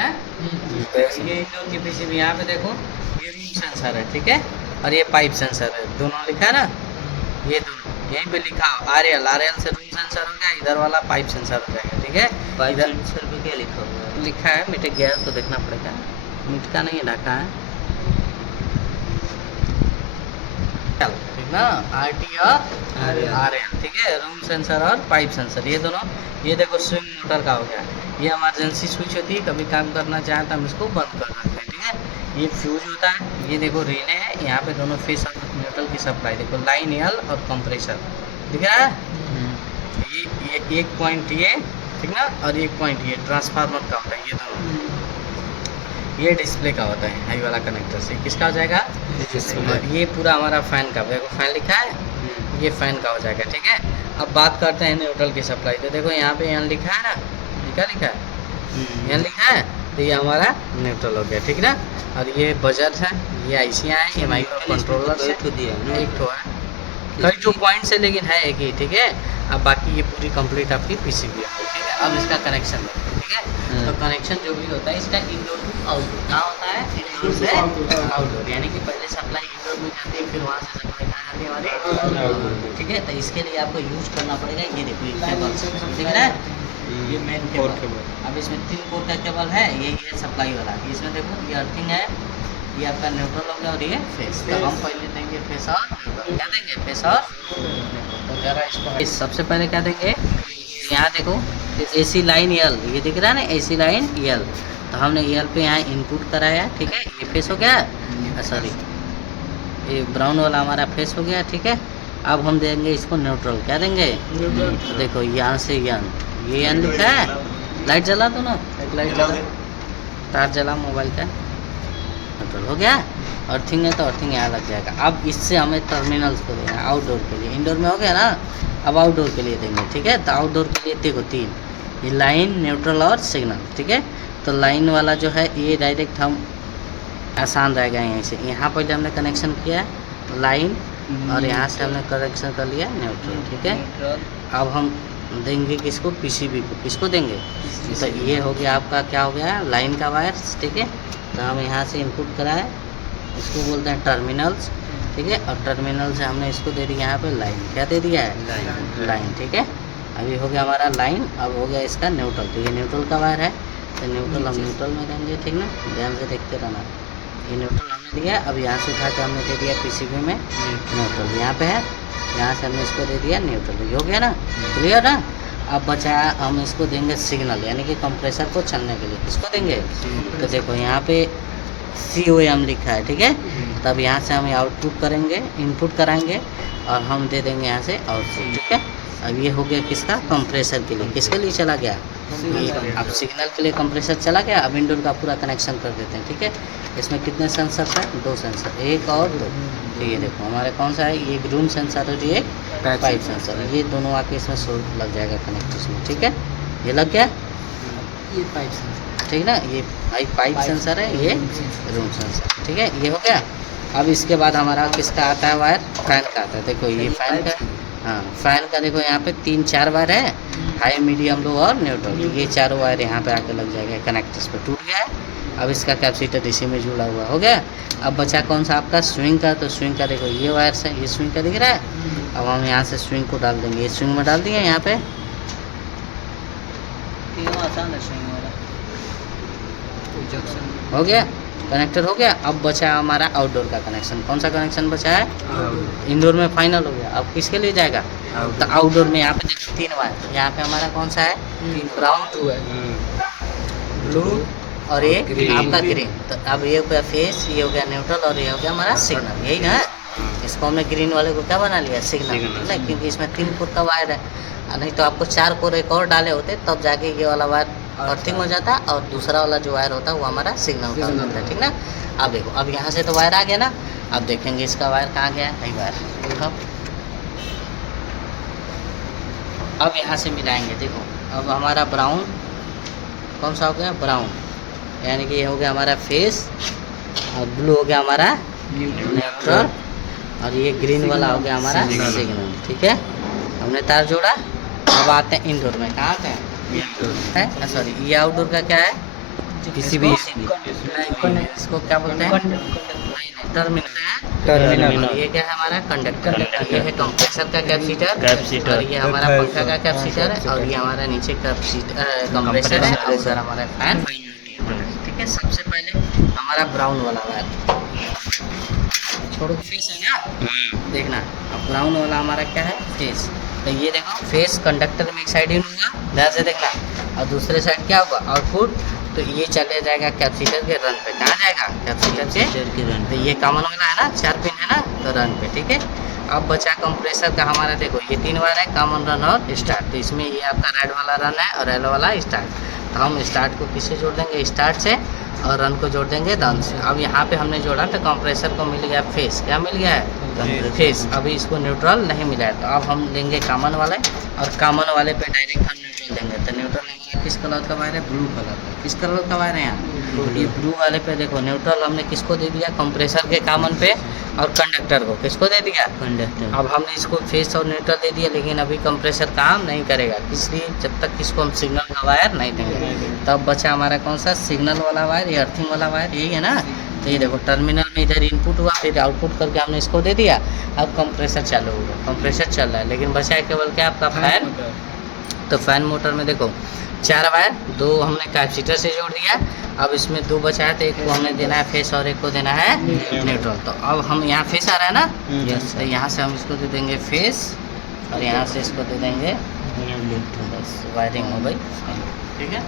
है। तो ये इंडोर के पीसीबी यहाँ पे देखो, ये रूम सेंसर है, ठीक है, और ये पाइप सेंसर है, दोनों लिखा है ना, ये दोनों यहीं पे लिखा आरएल, आरएल से रूम सेंसर हो गया, इधर वाला पाइप सेंसर हो जाएगा, ठीक है। पाइप इधर सेंसर पे क्या लिखा हुआ है? लिखा है, मिट गया तो देखना पड़ेगा, मिटका नहीं है, ढका है, ठीक ना, आरटी और आरएल, ठीक है, रूम सेंसर और पाइप सेंसर, ये दोनों। ये देखो स्विंग मोटर का हो गया, ये इमरजेंसी स्विच होती है, कभी काम करना चाहे तो हम इसको बंद कर सकते हैं, ठीक है। ये फ्यूज होता है, ये देखो रिले है, यहाँ पे दोनों फेस और न्यूट्रल की सप्लाई देखो, लाइन एल और कंप्रेसर दिख रहा है। ये एक पॉइंट ये, ठीक ना, और एक पॉइंट ये ट्रांसफार्मर का होता है, ये दोनों। ये डिस्प्ले का होता है, हाई वाला कनेक्टर से किसका हो जाएगा, और ये पूरा हमारा फैन का, देखो फैन लिखा है, ये फैन का हो जाएगा, ठीक है। अब बात करते हैं न्यूट्रल की सप्लाई, तो देखो यहाँ पे एन लिखा है ना, ये क्या लिखा है, एन लिखा है, तो ये हमारा न्यूट्रल हो गया, ठीक ना। और ये बजट है, ये आईसियाँ है, ये माइक्रो कंट्रोलर से एक तो है, कई जो पॉइंट्स है लेकिन है एक ही, ठीक है। अब बाकी ये पूरी कंप्लीट आपकी पीसीबी है, ठीक है। अब इसका कनेक्शन है, ठीक है। तो कनेक्शन जो भी होता है इसका इंडोर टू आउटडोर कहाँ होता है, इंडोर से आउटडोर, यानी कि पहले सप्लाई इंडोर में जाती है, फिर वहाँ से सप्लाई कहाँ जाती है हमारे आउटडोर, ठीक है। तो इसके लिए आपको यूज करना पड़ेगा, ये देखो ये केबल दिख रहा है, ये मेन केबल। अब इसमें 3 कोर का केबल है, ये सप्लाई वाला, इसमें देखो ये अर्थिंग है, ये आपका न्यूट्रल हो गया, और ये फेस। तो हम पहले देंगे फेस और न्यूट्रल, क्या देंगे, फेस और तो जरा इसको सबसे पहले क्या देंगे, यहाँ देखो एसी लाइन एल, ये दिख रहा है ना, एसी लाइन एल, तो हमने एल पे यहाँ इनपुट कराया, ठीक है, ये फेस हो गया, सॉरी ये ब्राउन वाला हमारा फेस हो गया, ठीक है। अब हम देंगे इसको न्यूट्रल, क्या देंगे, तो देखो यहाँ से यन, ये यन लिखा है, लाइट जला दो ना, एक लाइट जला, तार जला मोबाइल का, न्यूट्रल हो गया। अर्थिंग है तो अर्थिंग यहाँ लग जाएगा। अब इससे हमें टर्मिनल्स को देना है आउटडोर के लिए, इंडोर में हो गया ना, अब आउटडोर के लिए देंगे, ठीक है। तो आउटडोर के लिए देखो 3, ये लाइन, न्यूट्रल और सिग्नल, ठीक है। तो लाइन वाला जो है ये डायरेक्ट हम आसान रहेगा, यहीं से यहाँ पहले हमने कनेक्शन किया लाइन, और यहाँ से हमने कनेक्शन कर लिया न्यूट्रल, ठीक है। अब हम देंगे किसको, पीसीबी को, किसको देंगे, तो ये हो गया आपका, क्या हो गया, लाइन का वायर, ठीक है। तो हम यहाँ से इनपुट कराए, इसको बोलते हैं टर्मिनल्स, ठीक है। और टर्मिनल से हमने इसको दे दिया यहाँ पे लाइन, क्या दे दिया है, लाइन, ठीक है। अभी हो गया हमारा लाइन, अब हो गया इसका न्यूट्रल, तो ये न्यूट्रल का वायर है, तो न्यूट्रल हम न्यूट्रल में देंगे, ठीक ना, ध्यान से देखते रहना। ये न्यूट्रल हमने दिया, अब यहाँ से उठा के हमने दे दिया पीसीबी में न्यूट्रल, यहाँ पे है, यहाँ से हमने इसको दे दिया न्यूट्रल, ये हो गया ना, क्लियर ना। अब बचा हम इसको देंगे सिग्नल, यानी कि कंप्रेसर को चलने के लिए, किसको देंगे, तो देखो यहाँ पे COM लिखा है, ठीक है। तब यहाँ से हम आउटपुट करेंगे, इनपुट कराएंगे, और हम दे देंगे यहाँ से आउटपुट, ठीक है। अब ये हो गया किसका, कंप्रेसर के लिए, किसके लिए चला गया, ये अब सिग्नल के लिए कंप्रेसर चला गया। अब इंडोर का पूरा कनेक्शन कर देते हैं, ठीक है। इसमें कितने सेंसर है, 2 सेंसर, 1 और 2, तो ये देखो हमारे कौन सा है, ये एक रूम सेंसर और ये एक पाइप सेंसर, ये दोनों आके इसमें सोल्ड लग जाएगा कनेक्टर्स में, ठीक है। ये लग गया, ये पाइप सेंसर, ठीक ना, ये पाइप सेंसर है, ये रूम सेंसर, ठीक है, ये हो गया। अब इसके बाद हमारा किसका आता है वायर, फैन का आता है, देखो ये फैन का, हाँ फैन का देखो यहाँ पे 3-4 वायर है, हाई, मीडियम, लो और न्यूट्रल, ये चारों वायर यहाँ पे आके लग जाएगा, कनेक्टर्स पे टूट गया है। अब इसका कैपेसिटर इसी में जुड़ा हुआ हो गया। अब बचा कौन सा आपका, स्विंग का, तो स्विंग का देखो ये वायर से, ये स्विंग का दिख रहा है। अब हम यहाँ से स्विंग को डाल देंगे, ये स्विंग में डाल दिए, यहाँ पे आसान है स्विंग वाला, हो गया, कनेक्टर हो गया। अब बचा हमारा आउटडोर का कनेक्शन, कौन सा कनेक्शन बचा है, इंडोर में फाइनल हो गया। अब किसके लिए जाएगा, तो आउटडोर में यहाँ पे देखो 3 वायर, तो यहाँ पे हमारा कौन सा है, ब्राउन, ब्लू और ये आपका ग्रीन। तो अब ये हो गया फेस, ये हो गया न्यूट्रल, और ये हो गया हमारा सिग्नल, यही ना। इसको हमने ग्रीन वाले को क्या बना लिया, सिग्नल, ना, क्योंकि इसमें 3 कोर का वायर है, नहीं तो आपको 4 कोर एक और डाले होते, तब जाके ये वाला वायर अर्थिंग हो जाता, और दूसरा वाला जो वायर होता है वो हमारा सिग्नल का होता है, ठीक ना। अब देखो, अब यहाँ से तो वायर आ गया ना, अब देखेंगे इसका वायर कहाँ गया है, वायर देखो, अब यहाँ से मिलाएंगे, देखो अब हमारा ब्राउन कौन सा हो गया, ब्राउन, यानी कि ये हो गया हमारा फेस, और ब्लू हो गया हमारा न्यूट्रल, और ये ग्रीन वाला हो गया हमारा सिग्नल, ठीक है। हमने तार जोड़ा। अब आते हैं इंडोर में, कहाँ आते हैं, सॉरी ये आउटडोर का क्या है, किसी भी नहीं, इसको क्या बोलते हैं? टर्मिनल है। टर्मिनल। और ये क्या है हमारा? कंडक्टर। ये है कंप्रेसर का कैपेसिटर, और ये हमारा पंखा का कैपेसिटर है, और ये हमारा नीचे कंप्रेसर है, और उधर हमारा फैन। ठीक है, सबसे पहले हमारा ब्राउन वाला वायर छोड़ो, फेस है ना, देखना। अब ब्राउन वाला हमारा क्या है? फेस। तो ये देखो, फेस कंडक्टर में एक साइड इन होगा, ध्यान से देखना, और दूसरे साइड क्या होगा? आउटपुट। तो ये चले जाएगा कैपेसिटर के रन पे। कहाँ जाएगा? कैपेसिटर से। तो ये कॉमन वाला है ना, 4 पिन है ना, तो रन पे। ठीक है, अब बचा कंप्रेसर का हमारा, देखो ये 3 बार है, कॉमन, रन और स्टार्ट। तो इसमें ये आपका रेड वाला रन है और येलो वाला स्टार्ट। तो हम स्टार्ट को किससे जोड़ देंगे? स्टार्ट से, और रन को जोड़ देंगे रन से। अब यहाँ पे हमने जोड़ा तो कंप्रेसर को मिल गया फेस। क्या मिल गया है? फेस। अभी इसको न्यूट्रल नहीं मिला है, तो अब हम लेंगे कॉमन वाले, और कॉमन वाले पे डायरेक्ट हम न्यूट्रल देंगे। तो न्यूट्रल किस कलर का वायर है? ब्लू कलर का। किस कलर का वायर है यहाँ? ये ब्लू वाले पे देखो, न्यूट्रल हमने किसको दे दिया? कंप्रेसर के कॉमन पे, और कंडक्टर को किसको दे दिया? कंडक्टर। अब हमने इसको फेस और न्यूट्रल दे दिया, लेकिन अभी कंप्रेसर काम नहीं करेगा, इसलिए जब तक इसको हम सिग्नल का वायर नहीं देंगे। तब बचा हमारा कौन सा? सिग्नल वाला वायर, ये अर्थिंग वाला वायर, यही है ना। तो ये देखो, टर्मिनल में इधर इनपुट हुआ, फिर आउटपुट करके हमने इसको दे दिया। अब कंप्रेसर चालू होगा, कंप्रेसर चल रहा है, लेकिन बचा है केवल क्या? आपका फैन। तो फैन मोटर में देखो 4 वायर, 2 हमने कैपेसिटर से जोड़ दिया। अब इसमें 2 बचा है, तो एक को हमें देना है फेस और एक को देना है न्यूट्रल। तो अब हम यहाँ फेस आ रहा है ना, तो यहाँ से हम इसको दे देंगे फेस, और यहाँ से इसको दे देंगे, बस वायरिंग हो गई। ठीक है।